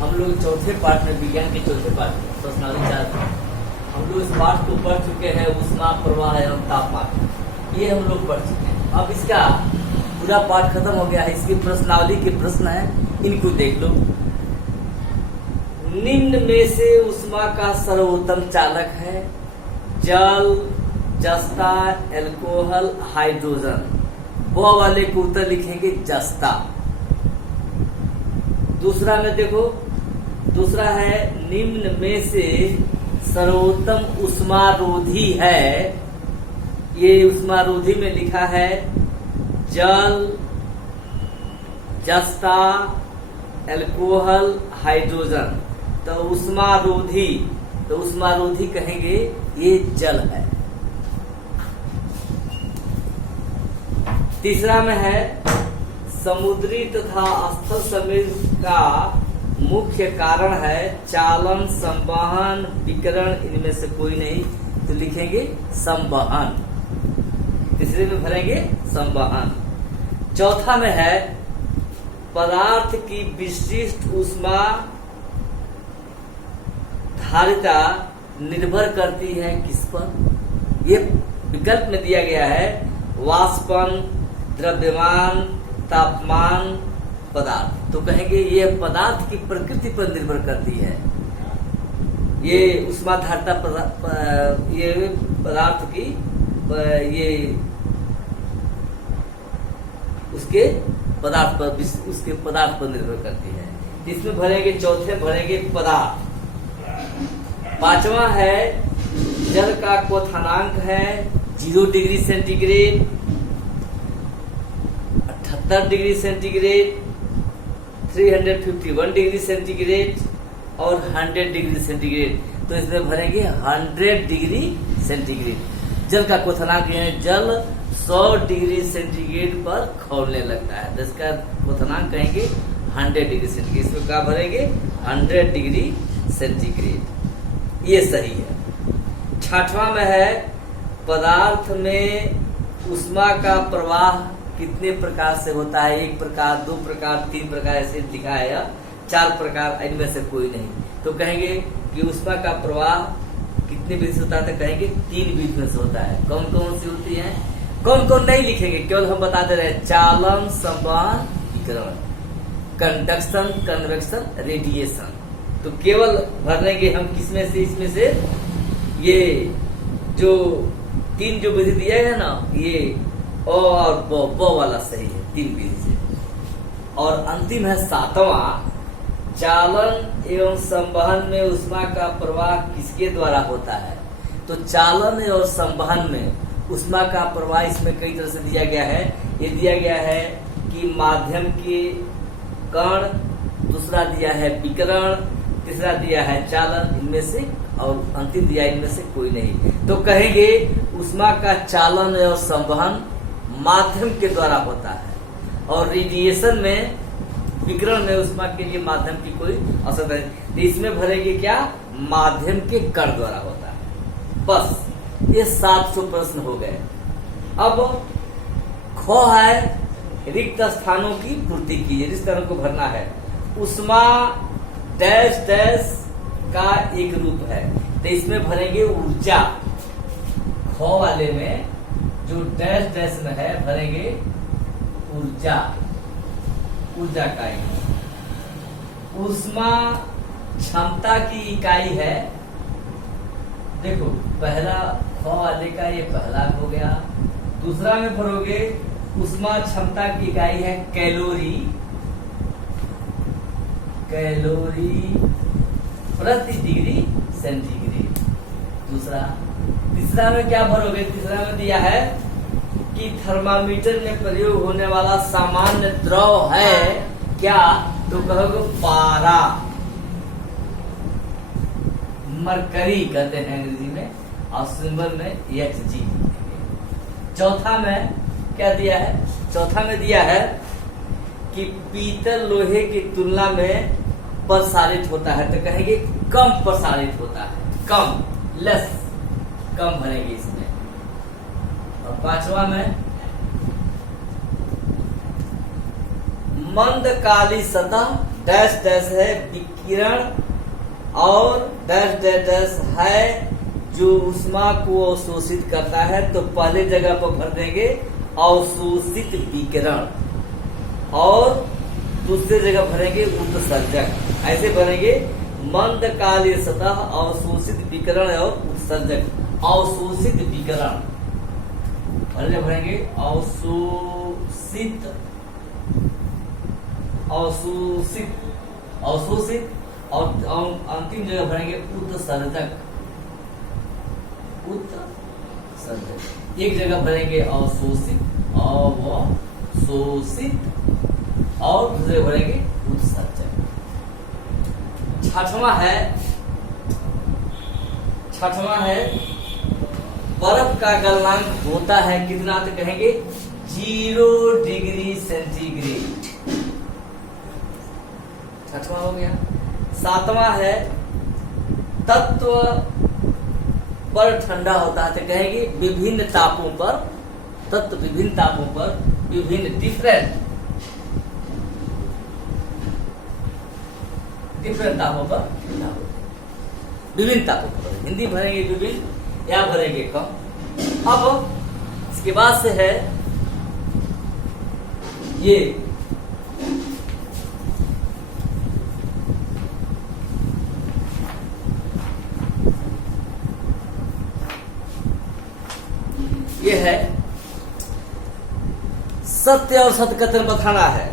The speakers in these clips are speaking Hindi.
हम लोग चौथे पार्ट में, विज्ञान के चौथे पार्ट में, प्रश्नावली 4 में हम लोग इस पाठ को पढ़ चुके हैं, ऊष्मा प्रवाह एवं तापमान, ये हम लोग पढ़ चुके हैं। अब इसका पूरा पाठ खत्म हो गया है। इसकी प्रश्नावली के प्रश्न है, इनको देख लो। निम्न में से ऊष्मा का सर्वोत्तम चालक है जल, जस्ता, एल्कोहल, हाइड्रोजन। वो वाले को उत्तर लिखेंगे जस्ता। दूसरा में देखो, दूसरा है निम्न में से सर्वोत्तम ऊष्मारोधी है, ये ऊष्मारोधी में लिखा है जल, जस्ता, एल्कोहल, हाइड्रोजन। तो ऊष्मारोधी, तो ऊष्मारोधी कहेंगे ये जल है। तीसरा में है समुद्री तथा स्थल समीप का मुख्य कारण है चालन, संवहन, विकिरण, इनमें से कोई नहीं, तो लिखेंगे संवहन। तीसरे में भरेंगे संवहन। चौथा में है पदार्थ की विशिष्ट ऊष्मा धारिता निर्भर करती है किस पर? ये विकल्प में दिया गया है वाष्पन, द्रव्यमान, तापमान, पदार्थ। तो कहेंगे ये पदार्थ की प्रकृति पर निर्भर करती है। ये ऊष्मा धारिता ये पदार्थ की ये उसके पदार्थ पर, उसके पदार्थ पर निर्भर करती है। इसमें भरेंगे, चौथे भरेंगे पदार्थ। पांचवा है जल का क्वथनांक है 0 degree centigrade, 78 degree centigrade, 351 degree centigrade और 100 डिग्री सेंटीग्रेड। तो इसमें भरेंगे 100 डिग्री सेंटीग्रेड। जल का क्वथनांक है जल 100 डिग्री सेंटीग्रेड पर खौलने लगता है, तो इसका क्वथनांक कहेंगे 100 डिग्री सेंटीग्रेड। इसमें क्या भरेंगे 100 डिग्री सेंटीग्रेड, ये सही है। छठवां में है पदार्थ में ऊष्मा का प्रवाह कितने प्रकार से होता है? 1 प्रकार, 2 प्रकार, 3 प्रकार, ऐसे लिखा है, या 4 प्रकार, इनमें से कोई नहीं। तो कहेंगे कि ऊष्मा का प्रवाह कितने विधि से होता है? तो कहेंगे 3 विधि से होता है। कौन कौन सी होती है? कौन कौन नहीं लिखेंगे, केवल हम बताते रहे। चालन, संवहन, विकिरण, कंडक्शन, कन्वेक्शन, रेडिएशन। तो केवल भर देंगे हम किसमें से, इसमें से ये जो 3 जो विधि दिया है ना, ये और ब वाला सही है 3 विधि से। और अंतिम है 7वां, चालन एवं संवहन में ऊष्मा का प्रवाह किसके द्वारा होता है? तो चालन और संवहन में ऊष्मा का प्रवाह इसमें कई तरह से दिया गया है। ये दिया गया है कि माध्यम के कण, दूसरा दिया है विकिरण, तीसरा दिया है चालन, इनमें से, और अंतिम दिया इनमें से कोई नहीं। तो कहेंगे ऊष्मा का चालन और संवहन माध्यम के द्वारा होता है, और रेडिएशन में, विकिरण में ऊष्मा के लिए माध्यम की कोई असर नहीं। तो इसमें भरेंगे क्या? माध्यम के कण द्वारा होता है। बस ये 700 प्रश्न हो गए। अब ख है रिक्त स्थानों की पूर्ति कीजिए, रिक्त स्थानों को भरना है। ऊष्मा डैश डैश का एक रूप है, तो इसमें भरेंगे ऊर्जा। ख वाले में जो डैश डैश में है भरेंगे ऊर्जा, ऊर्जा का एक। ऊष्मा क्षमता की इकाई है। देखो पहला ख वाले का ये पहला हो गया। दूसरा में भरोगे ऊष्मा क्षमता की इकाई है कैलोरी, कैलोरी प्रति डिग्री सेंटीग्रेड। दूसरा, तीसरा में क्या भरोगे? तीसरा में दिया है कि थर्मामीटर में प्रयोग होने वाला सामान्य द्रव है क्या? तो कहोगे पारा, मरकरी कहते हैं अंग्रेजी में, और सिंबल में Hg। चौथा में क्या दिया है? चौथा में दिया है कि पीतल लोहे की तुलना में प्रसारित होता है, तो कहेंगे कम प्रसारित होता है, कम, लेस, कम भरेंगे इसमें। और पांचवा में मंद काली सतह डैश डैश है विकिरण और डैश डैश डैश है जो ऊष्मा को अवशोषित करता है, तो पहले जगह पर भर देंगे अवशोषित विकिरण और दूसरी जगह भरेंगे उत्सर्जक। ऐसे भरेंगे मंदकालीय सतह, अवशोषित विकिरण और उत्सर्जक। अवशोषित विकिरण पहले भरेंगे अवशोषित अवशोषित अवशोषित और अंतिम जगह भरेंगे उत्सर्जक। उत्सर्जक एक जगह भरेंगे अवशोषित अवशोषित और दूसरे भरेंगे उत्सर्जक। छठवां है बर्फ का गलनांक होता है कितना, तो कहेंगे 0 डिग्री सेंटीग्रेड। छठवां हो गया। सातवां है तत्व पर ठंडा होता है, तो कहेंगे विभिन्न तापों पर, तत्व विभिन्न तापों पर, विभिन्न डिफरेंट तापों पर ठंडा होता है। विभिन्न तापों पर हिंदी भरेंगे विभिन्न या भरेंगे कम। अब इसके बाद से है ये है सत्य और सत्य कथन बताना है।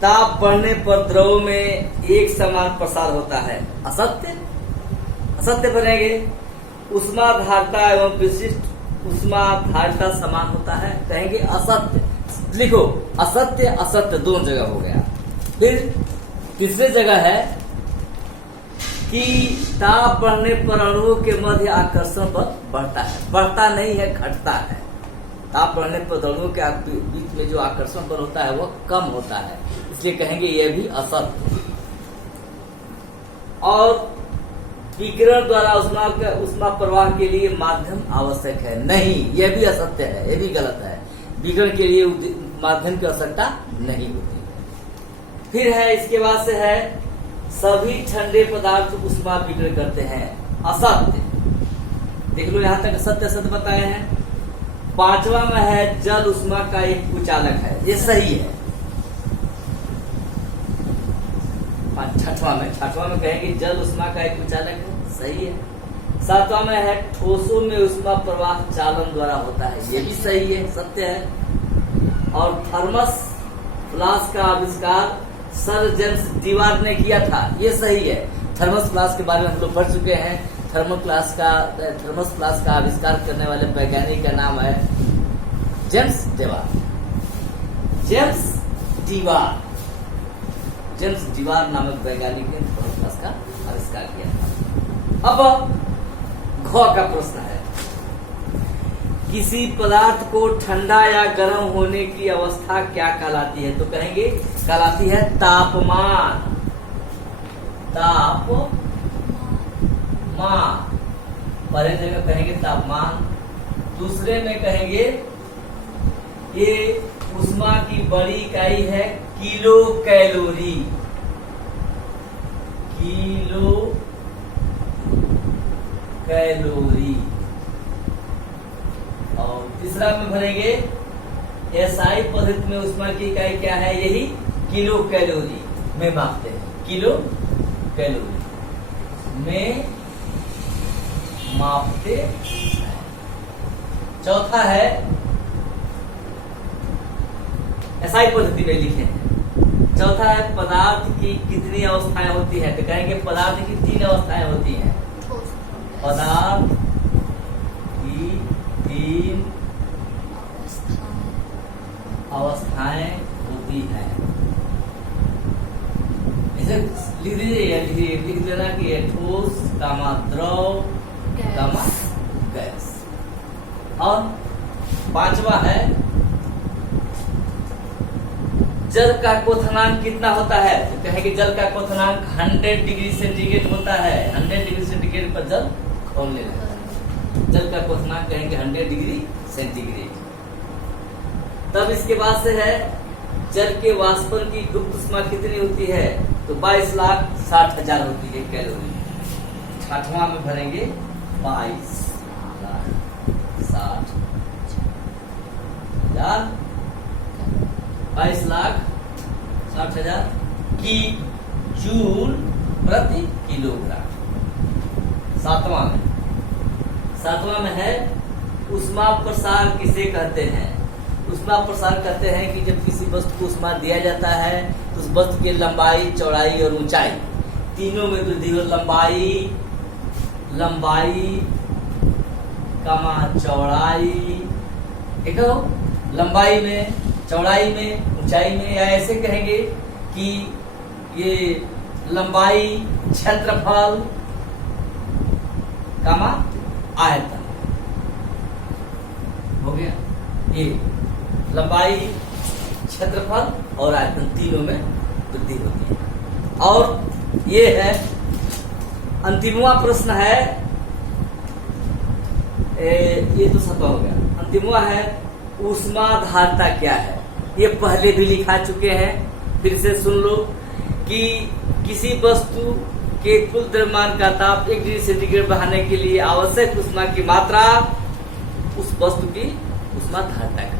ताप बढ़ने पर द्रव में एक समान प्रसार होता है। असत्य असत्य बनेंगे ऊष्माधारता एवं विशिष्ट ऊष्माधारता समान होता है, कहेंगे असत्य। लिखो असत्य असत्य दोनों जगह हो गया। फिर तीसरे जगह है कि ताप बढ़ने पर अणुओं के मध्य आकर्षण बल बढ़ता है, बढ़ता नहीं है घटता है। ताप बढ़ने पर अणुओं के बीच में जो आकर्षण बल होता है वह कम होता है, इसलिए कहेंगे यह भी असत्य। और विकिरण द्वारा ऊष्मा प्रवाह के लिए माध्यम आवश्यक है, नहीं, यह भी असत्य है, यह भी गलत है। विकिरण के लिए माध्यम की आवश्यकता नहीं होती। फिर है इसके बाद से है सभी ठंडे पदार्थ ऊष्मा विकिरण करते हैं, असत्य। देख लो यहाँ तक सत्य असत्य बताए हैं। पांचवा में है जल ऊष्मा का एक कुचालक है, ये सही है। छठवां में कहेंगे जल ऊष्मा का एक कुचालक है, सही है। सातवां में है ठोसों में ऊष्मा प्रवाह चालन द्वारा होता है, ये भी सही है, सत्य है। और थर्मस फ्लास्क का आविष्कार सर जेम्स दीवार ने किया था, ये सही है। थर्मस फ्लास्क के बारे में हम लोग पढ़ चुके हैं। थर्मस फ्लास्क का आविष्कार करने वाले वैज्ञानिक का नाम है जेम्स दीवार नामक वैज्ञानिक ने थर्मस फ्लास्क का आविष्कार किया था। अब घ का प्रश्न है, किसी पदार्थ को ठंडा या गर्म होने की अवस्था क्या कहलाती है, तो कहेंगे कहलाती है तापमान। पहले जगह कहेंगे तापमान, दूसरे में कहेंगे ये ऊष्मा की बड़ी इकाई है किलो कैलोरी। और तीसरा में भरेंगे एसआई पद्धति में ऊष्मा की इकाई क्या है, यही किलो कैलोरी में मापते हैं, किलो कैलोरी में मापते हैं। चौथा है एसआई पद्धति में लिखे हैं। चौथा है पदार्थ की कितनी अवस्थाएं होती हैं, तो कहेंगे पदार्थ की 3 अवस्थाएं होती हैं। पदार्थ की 3 अवस्थाएं होती हैं। इसे लिख दीजिए, लिख देना कि ठोस कामा द्रव कामा गैस। और पांचवा है जल का क्वथनांक कितना होता है, तो कहेंगे जल का क्वथनांक 100 डिग्री सेंटीग्रेड होता है। 100 डिग्री सेंटीग्रेड पर जल खौलने लगता है, जल का क्वथनांक कहेंगे 100 डिग्री सेंटीग्रेड। तब इसके बाद से है जल के वाष्पन की गुप्त ऊष्मा कितनी होती है? तो 22,60,000 होती है कैलोरी। 6वां में भरेंगे 22,60,000 22,60,000 की जूल प्रति किलोग्राम। 7वां में है ऊष्मा प्रसार किसे कहते हैं? ऊष्मा प्रसार कहते हैं कि जब किसी वस्तु को ऊष्मा दिया जाता है तो उस वस्तु की लंबाई, चौड़ाई और ऊंचाई तीनों में वृद्धि हो। लंबाई कमा चौड़ाई, ठीक है, लंबाई में, चौड़ाई में, ऊंचाई में, या ऐसे कहेंगे कि ये लंबाई, क्षेत्रफल कमा आयतन हो गया। ये लंबाई, क्षेत्रफल और आयतन तीनों में वृद्धि होती है। और ये है अंतिमवा प्रश्न है, ये तो 7वां हो गया। अंतिमवा है ऊष्माधारता क्या है? ये पहले भी लिखा चुके हैं, फिर से सुन लो कि किसी वस्तु के कुल द्रव्यमान का ताप 1 डिग्री सेंटीग्रेड बढ़ाने के लिए आवश्यक ऊष्मा की मात्रा उस वस्तु की ऊष्माधारता है।